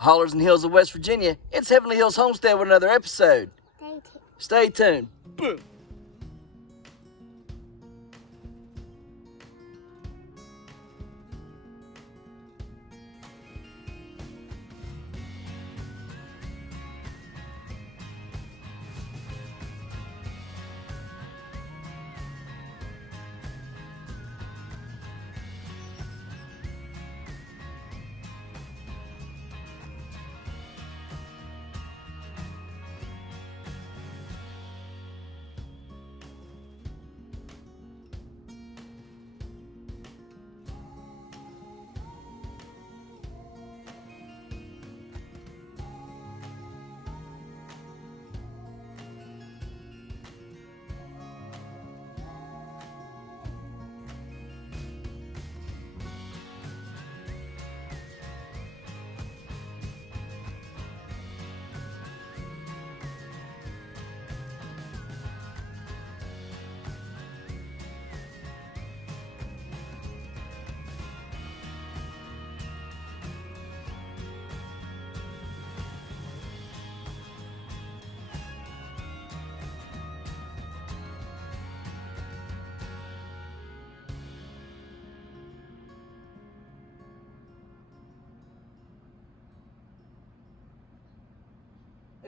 Hollers and Hills of West Virginia, it's Heavenly Hills Homestead with another episode. Stay tuned. Boom.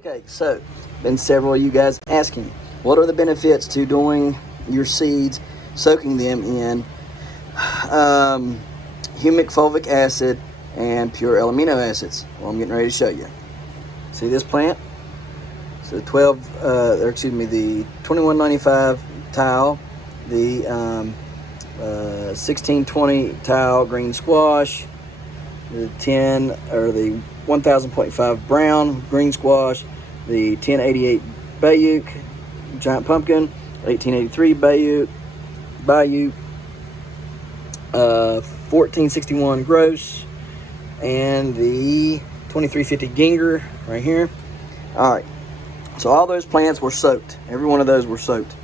Okay, so been several of you guys asking, what are the benefits to doing your seeds, soaking them in humic fulvic acid and pure L-amino acids? Well, I'm getting ready to show you. See this plant? So the 2195 tile, the 1620 tile green squash, the 1000.5 brown green squash, the 1088 Bayuk giant pumpkin, 1883 Bayuk, 1461 gross, and the 2350 Ginger right here. All right, so all those plants were soaked. Every one of those were soaked,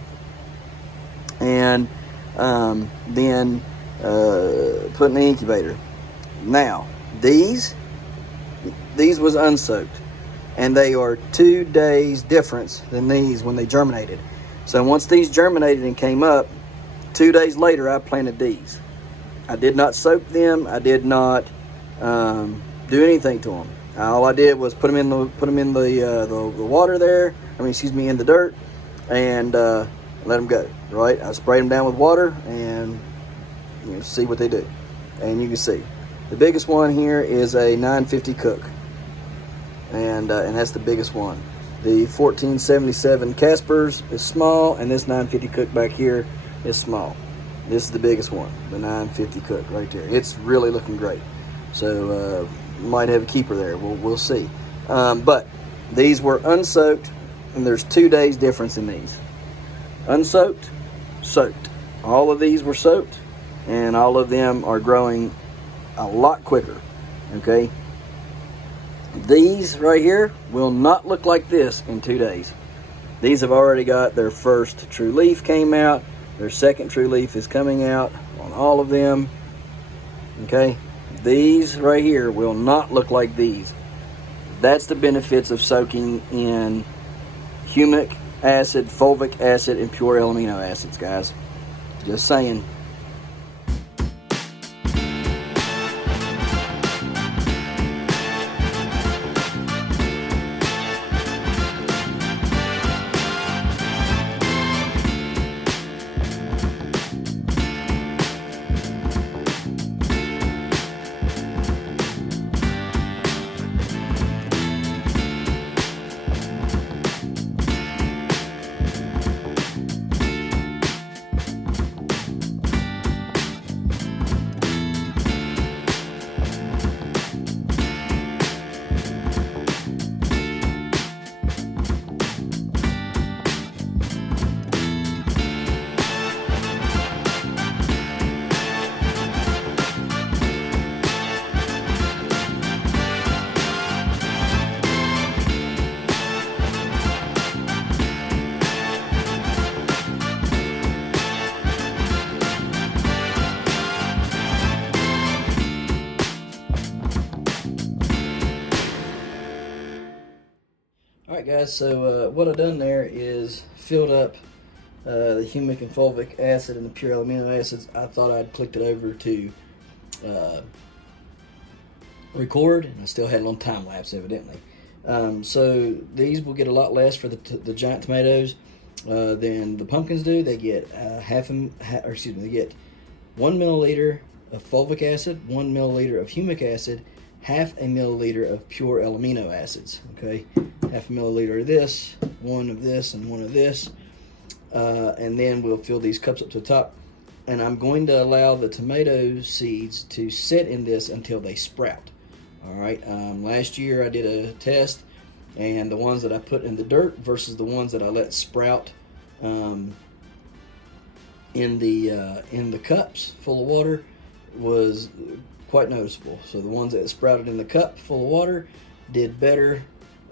and then put in the incubator. Now these was unsoaked, and they are 2 days difference than these when they germinated. So once these germinated and came up, 2 days later I planted these. I did not soak them. I did not do anything to them. All I did was put them in the water there. In the dirt, and let them go. Right, I sprayed them down with water, and see what they do. And you can see the biggest one here is a 950 Cook. And that's the biggest one. The 1477 Caspers is small, and this 950 Cook back here is small. This is the biggest one, the 950 Cook right there. It's really looking great. So might have a keeper there. We'll see. But these were unsoaked, and there's 2 days difference in these. Unsoaked, soaked. All of these were soaked, and all of them are growing a lot quicker. Okay. These right here will not look like this in 2 days. These have already got their first true leaf came out. Their second true leaf is coming out on all of them. Okay, these right here will not look like these. That's the benefits of soaking in humic acid, fulvic acid, and pure L-amino acids, guys. Just saying. Alright guys, so what I've done there is filled up the humic and fulvic acid and the pure amino acids. I thought I'd clicked it over to record, and I still had it on time lapse evidently. So these will get a lot less for the giant tomatoes than the pumpkins do. They get they get 1 milliliter of fulvic acid, 1 milliliter of humic acid, half a milliliter of pure amino acids. Okay, half a milliliter of this, one of this, and one of this, and then we'll fill these cups up to the top. And I'm going to allow the tomato seeds to sit in this until they sprout. All right. Last year I did a test, and the ones that I put in the dirt versus the ones that I let sprout in the cups full of water was quite noticeable. So the ones that sprouted in the cup full of water did better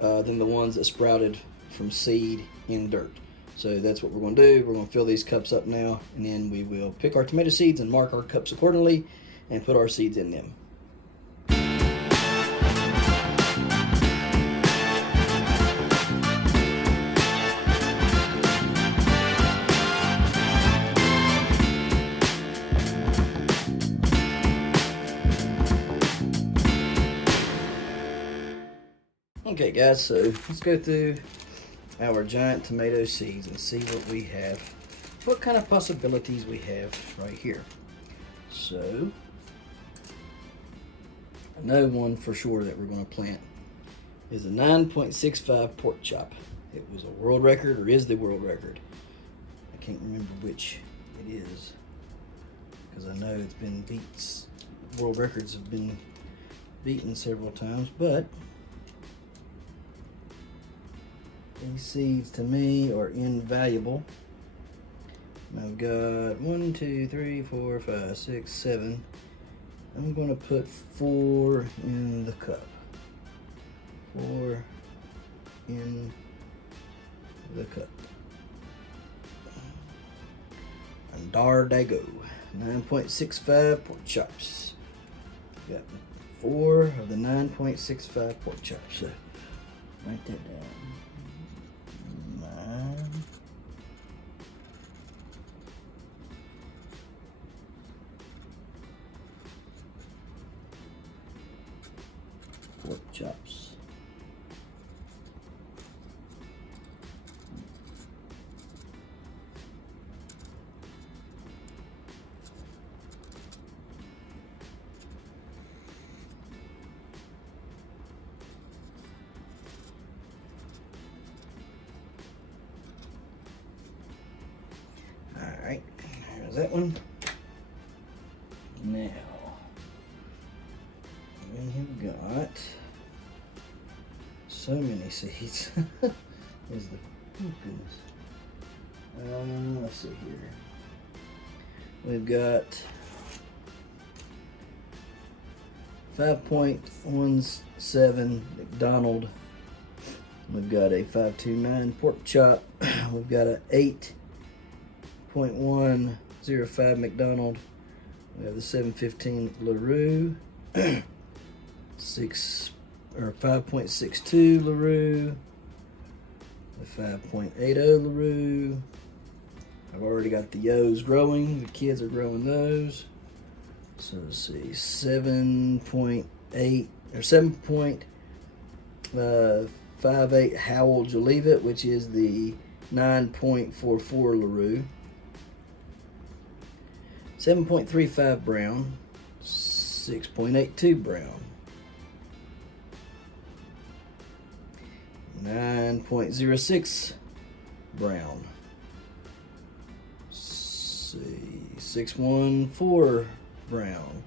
than the ones that sprouted from seed in dirt. So that's what we're going to do. We're going to fill these cups up now, and then we will pick our tomato seeds and mark our cups accordingly and put our seeds in them. Okay guys, so let's go through our giant tomato seeds and see what we have, what kind of possibilities we have right here. So I know one for sure that we're going to plant is a 9.65 pork chop. It was a world record, or is the world record. I can't remember which it is, because I know it's been beats. World records have been beaten several times, but these seeds to me are invaluable. I've got 1, 2, 3, 4, 5, 6, 7. I'm going to put 4 in the cup. 4 in the cup. And there they go. 9.65 pork chops. Got 4 of the 9.65 pork chops. So write that down. 9 pork chops. Alright, there's that one. Now, we have got so many seeds. There's the, oh goodness. Let's see here. We've got 5.17 McDonald. We've got a 529 pork chop. We've got a 8.105 McDonald. We have the 715 LaRue. 5.62 LaRue. The 5.80 LaRue. I've already got the O's growing. The kids are growing those. So let's see, 7.8 or 7.58 Howell Jolivet, which is the 9.44 LaRue. 7.35 Brown. 6.82 Brown. 9.06 Brown. See, 614 Brown.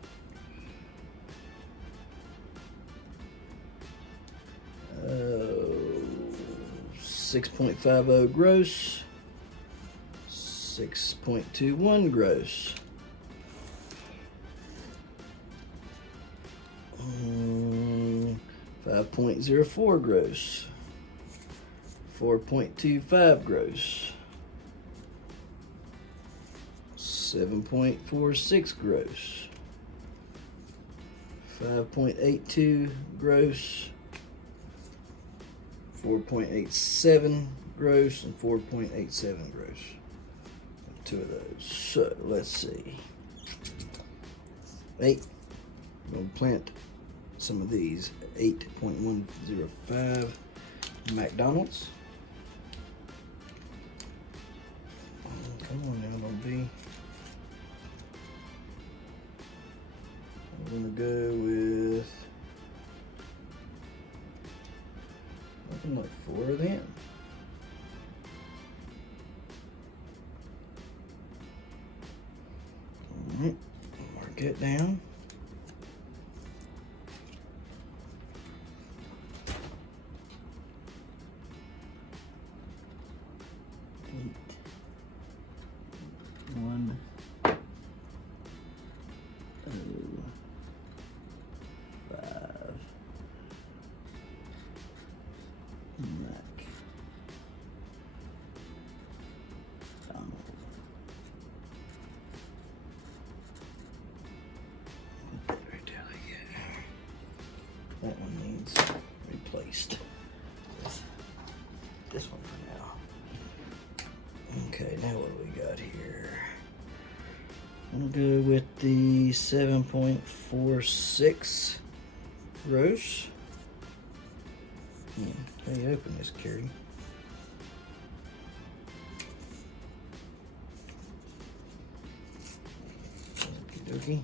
6.50 gross. 6.21 gross. 5.04 gross. 4.25 gross. 7.46 gross. 5.82 gross. 4.87 gross and 4.87 gross. Two of those. So let's see. 8. I'm gonna plant some of these. 8.105 McDonald's. Come on now, don't be. I'm gonna go with nothing like 4 of them. Alright, mark it down. That one needs replaced. This one for now. Okay, now what do we got here? I'm gonna go with the 7.46 gross. How do you open this, Carrie? Okie dokie.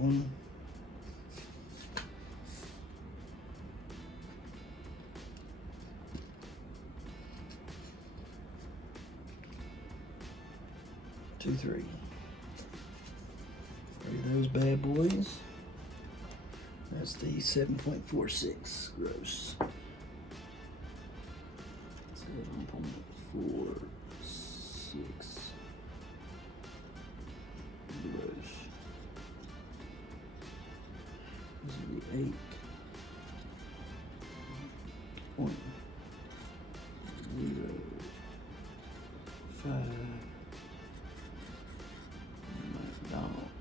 One. Two, 3. 3 of those bad boys. That's the 7.46 gross. 7.46 gross. This will be 8.05 McDonald's.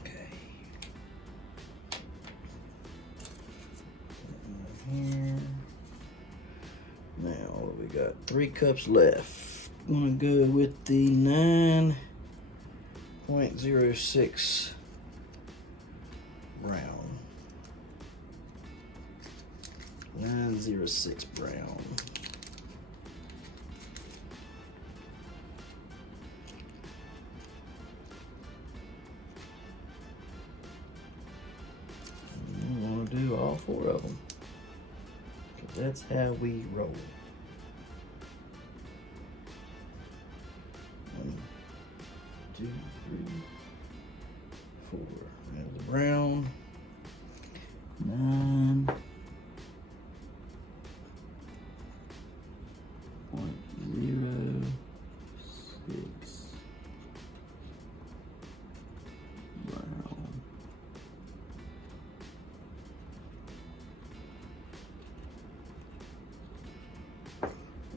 Okay. Here. Now what we got? 3 cups left. I'm gonna go with the 9.06 brown. 906 brown. I'm gonna do all 4 of them, because that's how we roll. 1, 2, 3, 4. There's the brown. 9.06 brown.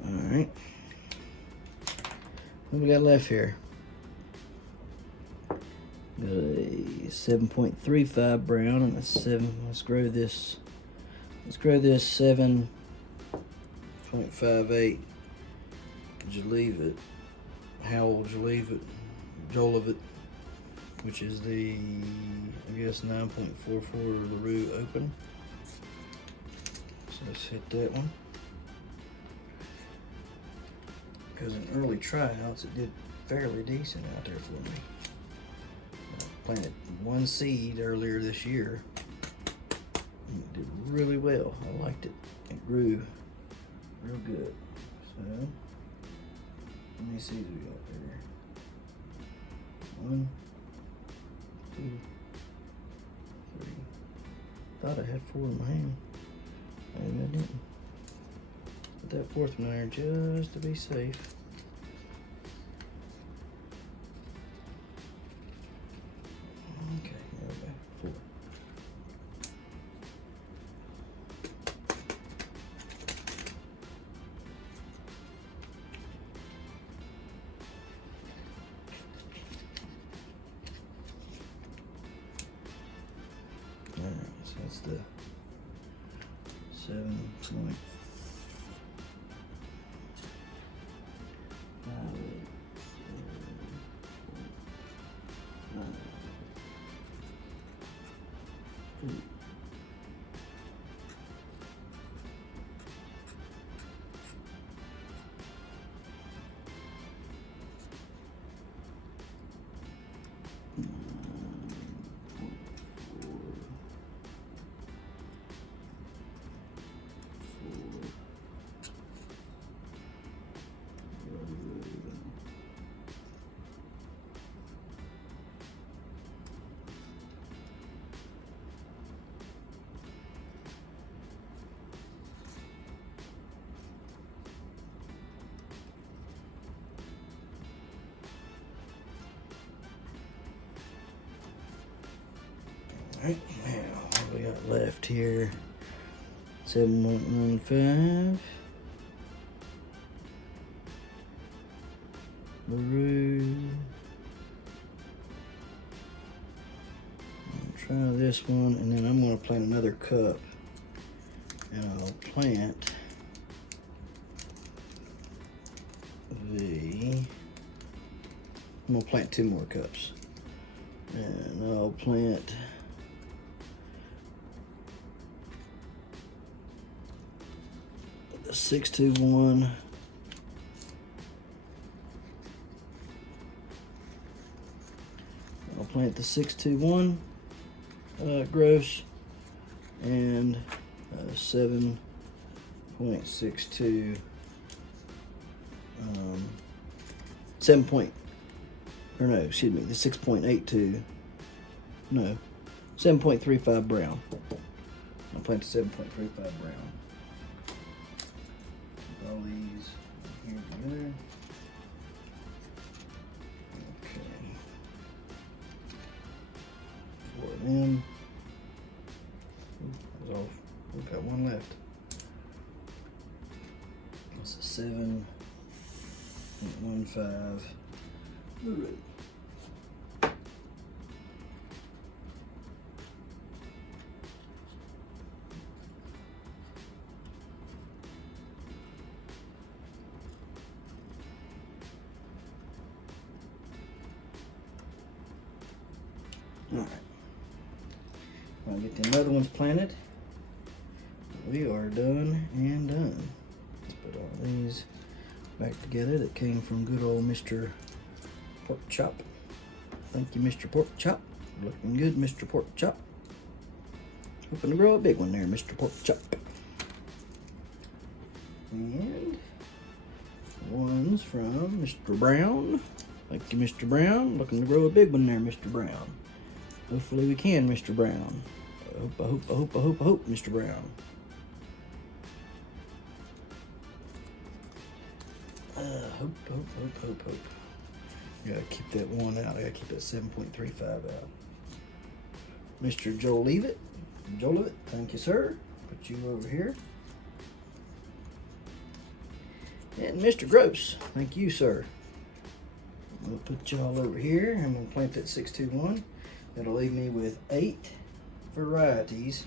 All right. What we got left here? Got a 7.35 brown and a 7. Let's grow this. Let's grow this 7.58. Would you leave it? How would you leave it? Jolivet, which is the, I guess, 9.44 LaRue Open. So let's hit that one. Because in early tryouts, it did fairly decent out there for me. I planted 1 seed earlier this year. And it did really well. I liked it. It grew real good. So, how many seeds we got there? 1, 2, 3. Thought I had 4 in my hand. Maybe I didn't. But that fourth one there just to be safe. Okay, there we go. 4. Alright, so that's the 7.5. Alright, now what we got left here? 7.15. Maroon. I'll try this one, and then I'm going to plant another cup. And I'll plant I'm going to plant 2 more cups. And I'll plant the 621. I'll plant the 621 gross and 7.62 excuse me, the 6.82, no, 7.35 brown. I'll plant the 7.35 brown. Put all these here together. Okay. 4 of them. We've got 1 left. That's a 7.15. Alright. I'll get the other ones planted. We are done and done. Let's put all these back together that came from good old Mr. Pork Chop. Thank you, Mr. Pork Chop. Looking good, Mr. Pork Chop. Hoping to grow a big one there, Mr. Pork Chop. And one's from Mr. Brown. Thank you, Mr. Brown. Looking to grow a big one there, Mr. Brown. Hopefully we can, Mr. Brown. I hope, Mr. Brown. Hope. Gotta keep that one out. I gotta keep that 7.35 out. Mr. Joe Leavitt. Thank you, sir. Put you over here. And Mr. Gross. Thank you, sir. I'm gonna put you all over here. I'm gonna plant that 621. That'll leave me with 8 varieties.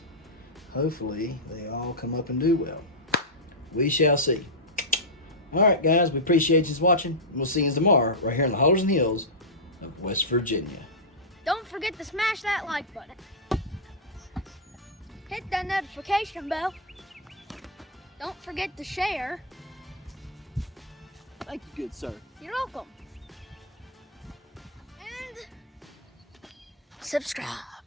Hopefully they all come up and do well. We shall see. Alright guys, we appreciate you watching. We'll see you tomorrow right here in the Hollers and Hills of West Virginia. Don't forget to smash that like button. Hit that notification bell. Don't forget to share. Thank you, good sir. You're welcome. And subscribe.